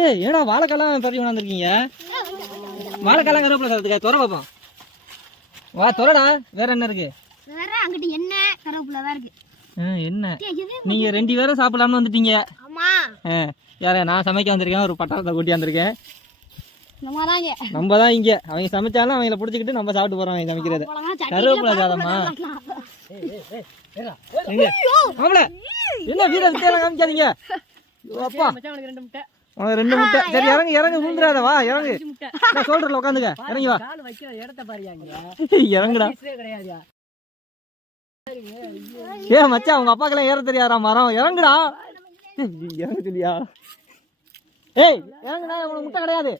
ஏய் ஏடா வாழைக்காலாம் பறி கொண்டாந்துருக்கீங்க. வாழைக்காலாம் கருவேப்பிலை சாதத்துக்கு துறை பார்ப்போம். வா துறடா. வேற என்ன இருக்கு? வேற அங்கிட்டு என்ன கருவேப்பிலை தான் இருக்கு. என்ன நீங்க 2 பேரும் சாப்பிடலாம்னு வந்துட்டீங்க. ஆமா. யார நான் சமைக்க வந்திருக்கேன். ஒரு பட்டாளத்தை கூட்டி வந்திருக்கேன். நம்ம தான் இங்க அவங்க சமைச்சாலும் அவங்கள பிடிச்சிக்கிட்டு நம்ம சாப்பிட்டு போறோம். அவங்க சமைக்கிறது கருவேப்பிலை சாதமா? என்ன வீர வித்தியாசம் காமிக்காதீங்க. அப்பா உனக்கு 2 முட்டை. சரி இறங்கு இறங்கு முந்துடாத. வா இறங்கு. சொல்றல உட்காந்துக்க. இறங்கி வா. இறங்குடா. ஏன் மச்சான் உங்க அப்பாக்கெல்லாம் ஏற தெரியாதா மரம்? இறங்குடா. இறங்க சொல்லியா? ஏய் இறங்குடா. உனக்கு முட்டை கிடையாது.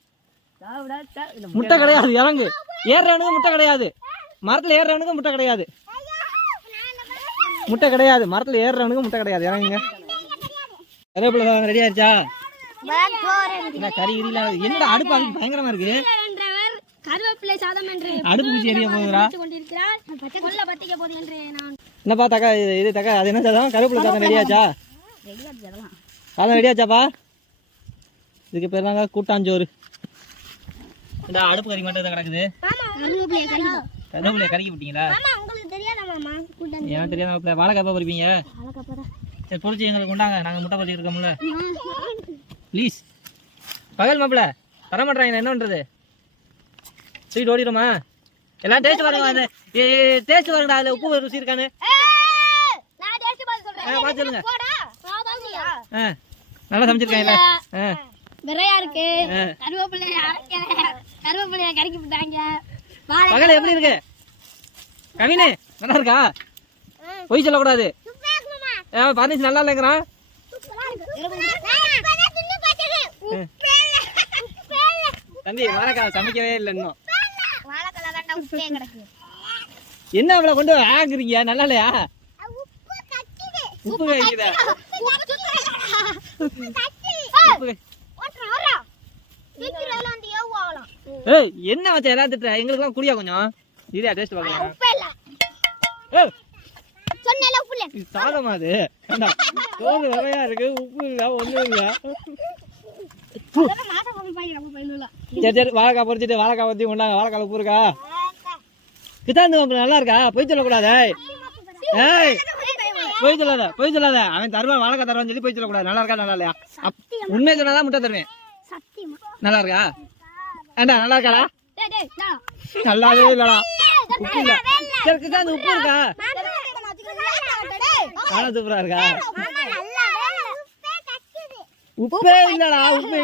முட்டை கிடையாது. இறங்கு. ஏறுறவனுக்கு முட்டை கிடையாது. மரத்துல ஏறுறவனுக்கு முட்டை கிடையாது. முட்டை கிடையாது. மரத்துல ஏறுறவனுக்கு முட்டை கிடையாது. இறங்குங்க. கருவேப்பிலை சாதம் ரெடி ஆயிடுச்சா? கறி கிரில என்னடா அடுப்பு அது பயங்கரமா இருக்கு. கருவேப்பிலை சாதம் என்று அடுப்பு குச்சி எரிய போகுதுடா. கொல்ல பத்திக்க போகுது என்று நான் என்னப்பா தக்கா இது தக்கா அது என்ன சாதம்? கருவேப்பிலை சாதம் ரெடி ஆச்சா? சாதம் ரெடி ஆச்சாப்பா? இதுக்கு பேர் தாங்க கூட்டாஞ்சோறு. இந்த அடுப்பு கறி மட்டும் தான் கிடக்குது. கருவேப்பிலையை கறிக்கி விட்டீங்களா? ஏன் தெரியாத வாழைக்காப்பா பொறிப்பீங்க? சரி பொறிச்சு எங்களுக்கு கொண்டாங்க. நாங்கள் முட்டை பொறிச்சு இருக்கோம்ல. ப்ளீஸ் பகல் மாப்பிள்ள தர மாட்டாங்க. என்ன பண்றது? ஸ்வீட் ஓடிடுமா? எல்லாம் டேஸ்ட் பாருங்க. டேஸ்ட் பாருங்கடா. அதில் உப்பு ருசி இருக்கானு பார்த்து சொல்லுங்க. நல்லா சமைச்சிருக்காங்கல்ல? நிறையா இருக்கு. கருவேப்பிலைய கறிக்கி விட்டாங்க. பகல் எப்படி இருக்கு கவினு? நல்லா இருக்கா? பொய் சொல்லக்கூடாது. பர்னிஷ் நல்லா இல்லைங்கிறான். தம்பி வாழைக்காய் சமைக்கவே இல்லை இன்னும். என்ன அவளை கொண்டு ஆகுறீங்க? நல்லா இல்லையா? உப்பு வைக்குதா? ஏய் என்ன வச்சா எல்லாம் திட்டுற? எங்களுக்குலாம் குடியா கொஞ்சம் இதா டேஸ்ட் பார்க்கலாம். சாதமா அது? தோல் வகையா இருக்கு. உப்பு இல்ல ஒண்ணும் இல்ல. சரி சரி வாழைக்காய் பொறிச்சிட்டு வாழைக்காய் பத்தி கொண்டாங்க. வாழைக்காய் உப்பு இருக்கா? கிட்டாந்து நல்லா இருக்கா? பொய் சொல்லக்கூடாது. ஏய் பொய் சொல்லாத பொய் சொல்லாத. அவன் தருவான் வாழைக்காய் தருவான்னு சொல்லி பொய் சொல்லக்கூடாது. நல்லா இருக்கா நல்லா இல்லையா? உண்மையை சொன்னாதான் முட்டை தருவேன். நல்லா இருக்கா? ஏண்டா நல்லா இருக்காடா? நல்லாவே இல்லடா. உப்பு இல்ல. சரி கிட்டாந்து உப்பு இருக்கா? சூப்பரா இருக்கா? உப்பே இல்லடா. உப்பு